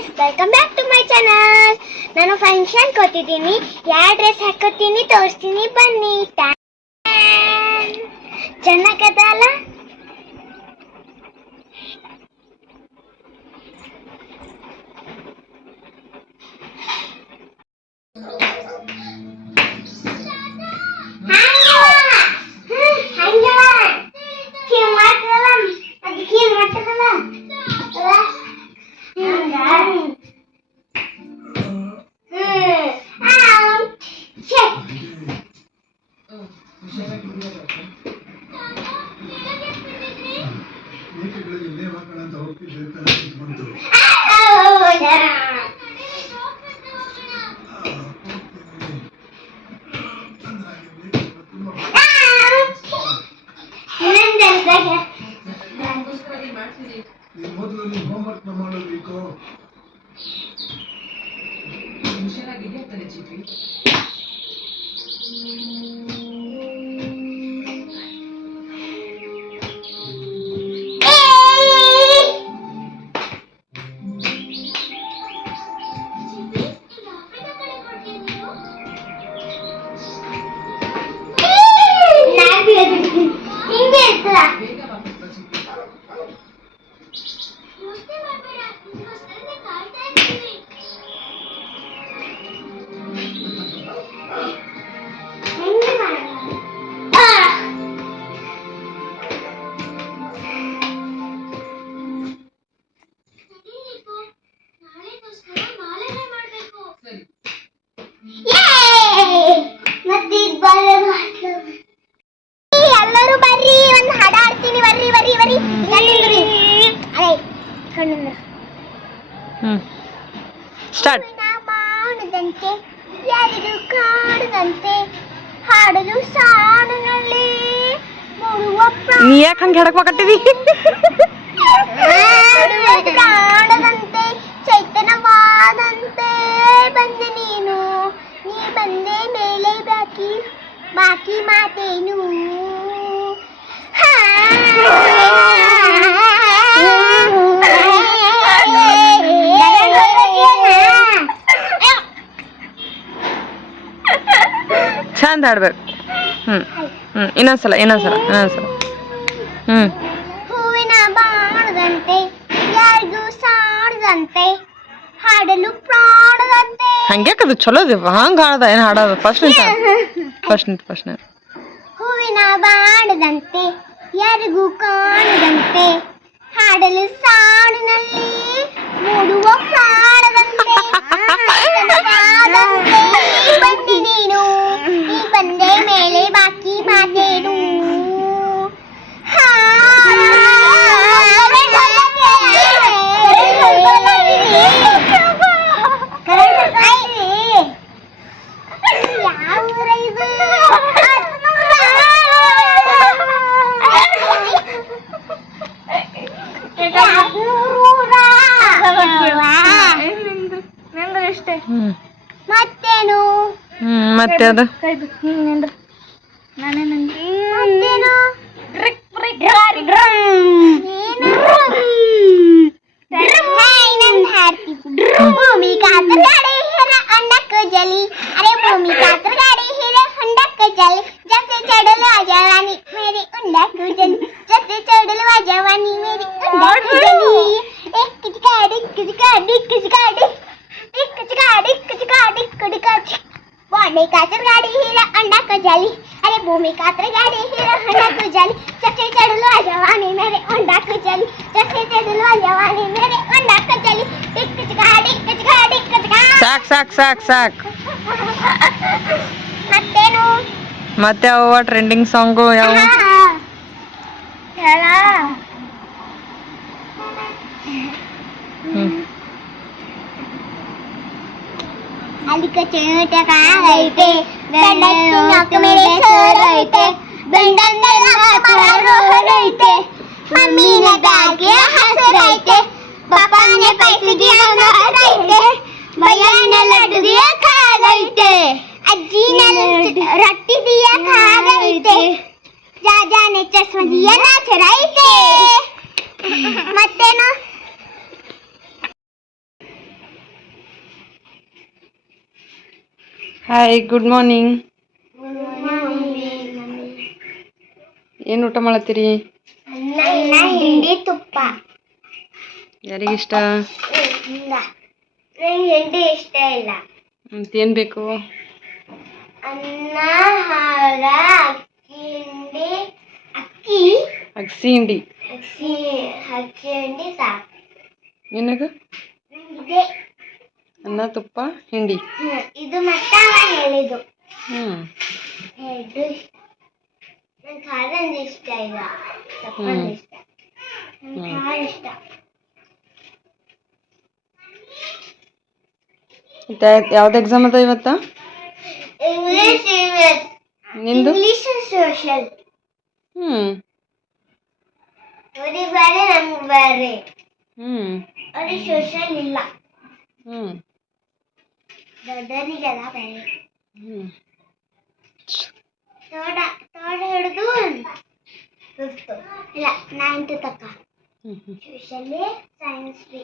Guys welcome back to my channel ನಾನು function ಕೊಟ್ಟಿದ್ದೀನಿ ಯಾವ ಡ್ರೆಸ್ ಹಾಕೋತೀನಿ, ತೋರಿಸ್ತೀನಿ, ಬನ್ನಿ. ಚೆನ್ನಾಗದಲ್ಲ? ನೀನ್ ಮೊದಲು ನೀನ್ ಹೋಮ್ವರ್ಕ್ನ ಮಾಡಬೇಕು ಹುಷಾರಾಗಿದೆಯಾ ಇರ್ತದ ಹೆಂಗೆ ನೀ ಯಾಕೆ ಹಂಗೆ ಹೇಳಕ್ ಹಾಡುವ ಪ್ರಾಣದಂತೆ ಚೈತನ್ಯವಾದಂತೆ ಬಂದೆ ನೀನು. ನೀ ಬಂದೆ ಮೇಲೆ ಬಾಕಿ ಬಾಕಿ ಮಾತೇನು. ಚಂದ ಹಾಡ್ಬೇಕು. ಹ್ಮ್ ಹ್ಮ್ ಇನ್ನೊಂದ್ಸಲ ಇನ್ನೊಂದ್ಸಲ ಇನ್ನೊಂದ್ಸಲ. ಹೂವಿನ ಬಾಣದಂತೆ ಯಾರಿಗೂ ಸಾಡದಂತೆ ಹಾಡಲು ಪ್ರಾಣದಂತೆ. ಹಂಗ್ಯಾಕದು ಚಲೋ ಅದ ಹಂಗೆ ಹಾಡ್ದ ಏನು ಹಾಡೋದು? ಫಸ್ಟ್ ನಿಂತ. ಫಸ್ಟ್ ನಿಂತ ಫಸ್ಟ್ ನಿಂತ. ಹೂವಿನ ಬಾಣದಂತೆ ಯಾರಿಗೂ ಕಾಣದಂತೆ. ಮತ್ತೇನು ಹ್ಮ್ ಮತ್ತೆ ಅದು ಮತ್ತೇನು भूमि कातर गाड़ी हेरा अंडक जली अरे भूमि कातर गाड़ी हेरा अंडक जली जब से चढ़ल आ जवानी मेरी अंडक जली जब से चढ़ल आ जवानी मेरी अंडक जली एक किचका डिक किचका डिक किचका डिक कातर गाड़ी हेरा अंडक जली अरे भूमि कातर गाड़ी हेरा अंडक जली जब से चढ़ल आ जवानी मेरे अंडक जली जब से चढ़ल आ जवानी मेरे अंडक जली डिक किचका डिक किचका डिक किचका ಸಾಕ್ ಸಾಕ್ ಸಾಕ್ ಸಾಕ್ ಮತ್ತೇನು ಮತ್ತೆ ಯಾವ ಟ್ರೆಂಡಿಂಗ್ ಸಾಂಗು ಯಾವ चूट काळायते गणक मेरे सोरयते बंडन मला रोहरयते मम्मीने दागे हसरयते पप्पाने पैसे घेऊन हरयते भैयाने लड्डू दिया खायते अज्जीने रट्टी दिया खायते जाजाने चष्मा दिया नाचरायते मत्तेनो ಹಾಯ್ ಗುಡ್ ಮಾರ್ನಿಂಗ್ ಏನು ಊಟ ಮಾಡತ್ತೀರಿ? ಹಿಂಡಿ ತುಪ್ಪ ಯಾರಿಗಿಷ್ಟ ಹಿಂಡಿ ಇಷ್ಟ? ಇಲ್ಲ ಮತ್ತೇನು ಬೇಕು? ಅನ್ನ ಹಾರ ಅಕ್ಕಿ ಹಿಂಡಿ. ಅಕ್ಕಿ ಅಗ್ಸಿ ಹಿಂಡಿ ಅಕ್ಕಿ ಅಕ್ಕಿ ಹಿಂಡಿ ಸಾಕು. ನಿನಗೆ? ಅನ್ನ ತುಪ್ಪ ಹಿಂಡಿ. ಇದು ಮತ್ತೆ ಅವ ಹೇಳಿದ್ದು. ನಂಗೆ ಖಾರ ಅಂದ್ರೆ ಇಷ್ಟ ಇಲ್ಲ. ಹ್ಮ್. ಇಷ್ಟ. ನಂಗೆ ಖಾರ ಇಷ್ಟ. ಯಾವ್ದು ಎಕ್ಸಾಮ್ ಅದ ಇವತ್ತ? ಇಂಗ್ಲಿಷ್ ನಿಂದು? ಇಂಗ್ಲಿಷ್ ಸೋಷಲ್ ಹ್ಮ್. ಅವ್ರಿಗೆ ಬೇರೆ ನಮ್ಗೆ ಬೇರೆ. ಹ್ಞೂ ಅವ್ರಿಗೆ ಸೋಷಲ್ ಇಲ್ಲ. ಹ್ಞೂ ದೊಡ್ಡವರಿಗೆಲ್ಲ ಬೇರೆ ಹ್ಞೂ ತೋಡ ತೋಡ ಹಿಡಿದು ಫಿಫ್ತು ಇಲ್ಲ ನೈನ್ತ್ ತಕ್ಕ ಹ್ಞೂ ಹ್ಞೂ ಸೋಷಲ್ ಸೈನ್ಸ್ ಫ್ರೀ